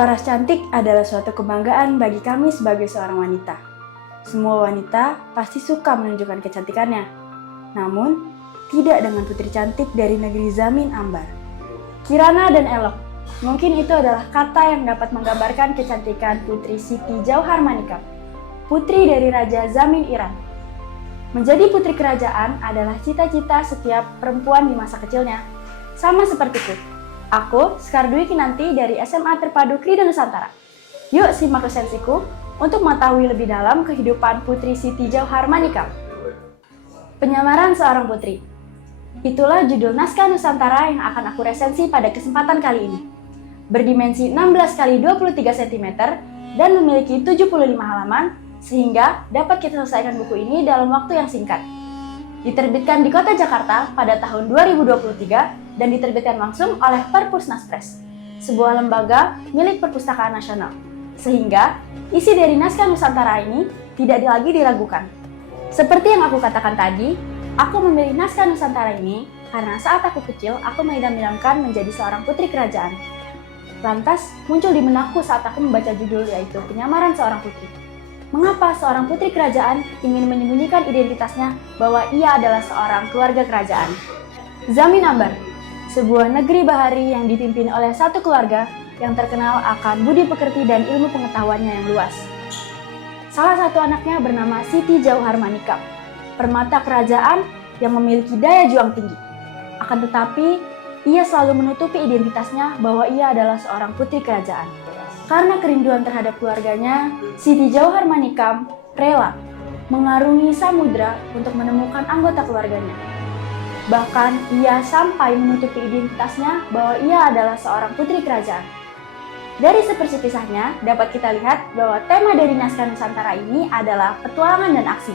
Paras cantik adalah suatu kebanggaan bagi kami sebagai seorang wanita. Semua wanita pasti suka menunjukkan kecantikannya. Namun, tidak dengan putri cantik dari negeri Zamin Ambar. Kirana dan elok, mungkin itu adalah kata yang dapat menggambarkan kecantikan Putri Siti Jauhar Manikam, putri dari Raja Zamin Iran. Menjadi putri kerajaan adalah cita-cita setiap perempuan di masa kecilnya. Sama sepertiku. Aku, Sekar Dwi Kinanti dari SMA Terpadu Krida Nusantara. Yuk simak resensiku untuk mengetahui lebih dalam kehidupan Putri Siti Jauhar Manikam. Penyamaran seorang putri. Itulah judul naskah Nusantara yang akan aku resensi pada kesempatan kali ini. Berdimensi 16 x 23 cm dan memiliki 75 halaman, sehingga dapat kita selesaikan buku ini dalam waktu yang singkat. Diterbitkan di Kota Jakarta pada tahun 2023 dan diterbitkan langsung oleh Perpusnas Press, sebuah lembaga milik Perpustakaan Nasional. Sehingga isi dari naskah Nusantara ini tidak lagi diragukan. Seperti yang aku katakan tadi, aku memilih naskah Nusantara ini karena saat aku kecil aku mengidam-idamkan menjadi seorang putri kerajaan. Lantas muncul di benakku saat aku membaca judul yaitu Penyamaran Seorang Putri. Mengapa seorang putri kerajaan ingin menyembunyikan identitasnya bahwa ia adalah seorang keluarga kerajaan? Zamin Ambar, sebuah negeri bahari yang dipimpin oleh satu keluarga yang terkenal akan budi pekerti dan ilmu pengetahuannya yang luas. Salah satu anaknya bernama Siti Jauhar Manikam, permata kerajaan yang memiliki daya juang tinggi. Akan tetapi, ia selalu menutupi identitasnya bahwa ia adalah seorang putri kerajaan. Karena kerinduan terhadap keluarganya, Siti Jauhar Manikam rela mengarungi samudra untuk menemukan anggota keluarganya. Bahkan ia sampai menutupi identitasnya bahwa ia adalah seorang putri kerajaan. Dari seperti kisahnya, dapat kita lihat bahwa tema dari naskah Nusantara ini adalah petualangan dan aksi.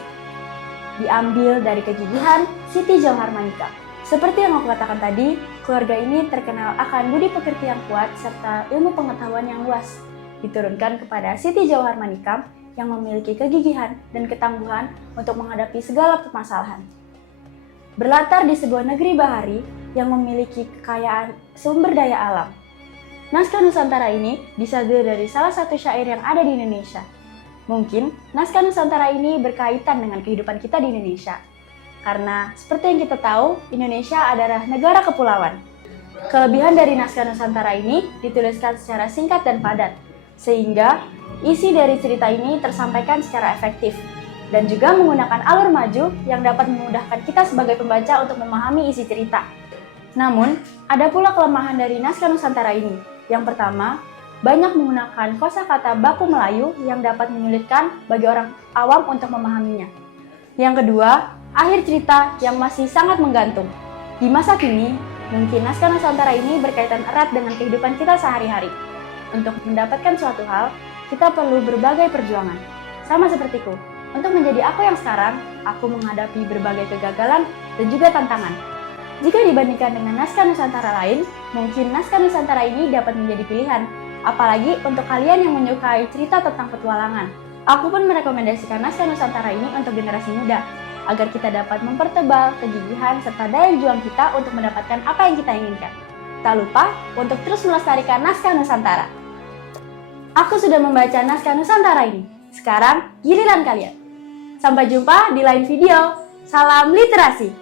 Diambil dari kegigihan Siti Jauhar Manikam. Seperti yang aku katakan tadi, keluarga ini terkenal akan budi pekerti yang kuat serta ilmu pengetahuan yang luas. Diturunkan kepada Siti Jauhar Manikam yang memiliki kegigihan dan ketangguhan untuk menghadapi segala permasalahan. Berlatar di sebuah negeri bahari yang memiliki kekayaan sumber daya alam. Naskah Nusantara ini disadur dari salah satu syair yang ada di Indonesia. Mungkin naskah Nusantara ini berkaitan dengan kehidupan kita di Indonesia. Karena seperti yang kita tahu, Indonesia adalah negara kepulauan. Kelebihan dari naskah Nusantara ini dituliskan secara singkat dan padat, sehingga isi dari cerita ini tersampaikan secara efektif, dan juga menggunakan alur maju yang dapat memudahkan kita sebagai pembaca untuk memahami isi cerita. Namun, ada pula kelemahan dari naskah Nusantara ini. Yang pertama, banyak menggunakan kosakata baku Melayu yang dapat menyulitkan bagi orang awam untuk memahaminya. Yang kedua, akhir cerita yang masih sangat menggantung. Di masa kini, mungkin naskah Nusantara ini berkaitan erat dengan kehidupan kita sehari-hari. Untuk mendapatkan suatu hal, kita perlu berbagai perjuangan. Sama sepertiku, untuk menjadi aku yang sekarang, aku menghadapi berbagai kegagalan dan juga tantangan. Jika dibandingkan dengan naskah Nusantara lain, mungkin naskah Nusantara ini dapat menjadi pilihan. Apalagi untuk kalian yang menyukai cerita tentang petualangan. Aku pun merekomendasikan naskah Nusantara ini untuk generasi muda, agar kita dapat mempertebal kegigihan serta daya juang kita untuk mendapatkan apa yang kita inginkan. Tak lupa untuk terus melestarikan naskah Nusantara. Aku sudah membaca naskah Nusantara ini. Sekarang giliran kalian. Sampai jumpa di lain video. Salam literasi.